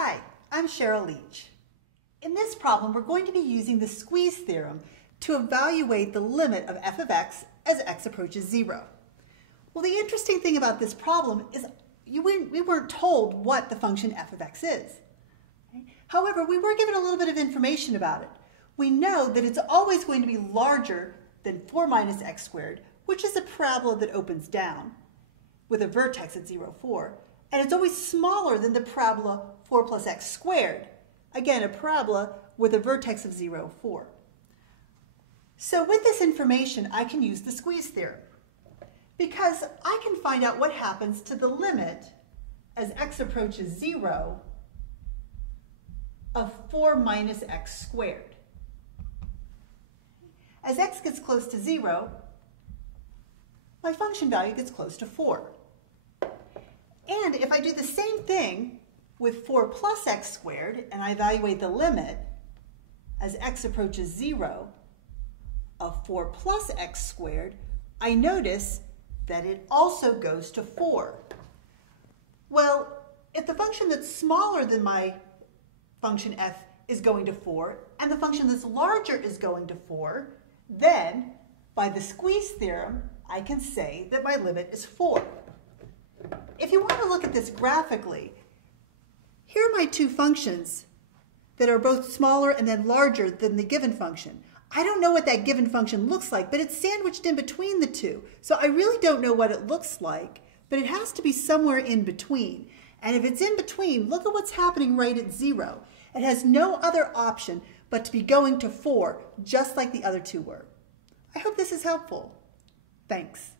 Hi, I'm Cheryl Leach. In this problem, we're going to be using the squeeze theorem to evaluate the limit of f of x as x approaches 0. Well, the interesting thing about this problem is we weren't told what the function f of x is. However, we were given a little bit of information about it. We know that it's always going to be larger than 4 minus x squared, which is a parabola that opens down with a vertex at 0, 4. And it's always smaller than the parabola 4 plus x squared. Again, a parabola with a vertex of 0, 4. So with this information, I can use the squeeze theorem, because I can find out what happens to the limit as x approaches 0 of 4 minus x squared. As x gets close to 0, my function value gets close to 4. And if I do the same thing with 4 plus x squared, and I evaluate the limit as x approaches 0 of 4 plus x squared, I notice that it also goes to 4. Well, if the function that's smaller than my function f is going to 4, and the function that's larger is going to 4, then by the squeeze theorem, I can say that my limit is 4. If you want to look at this graphically, here are my two functions that are both smaller and then larger than the given function. I don't know what that given function looks like, but it's sandwiched in between the two. So I really don't know what it looks like, but it has to be somewhere in between. And if it's in between, look at what's happening right at 0. It has no other option but to be going to 4, just like the other two were. I hope this is helpful. Thanks.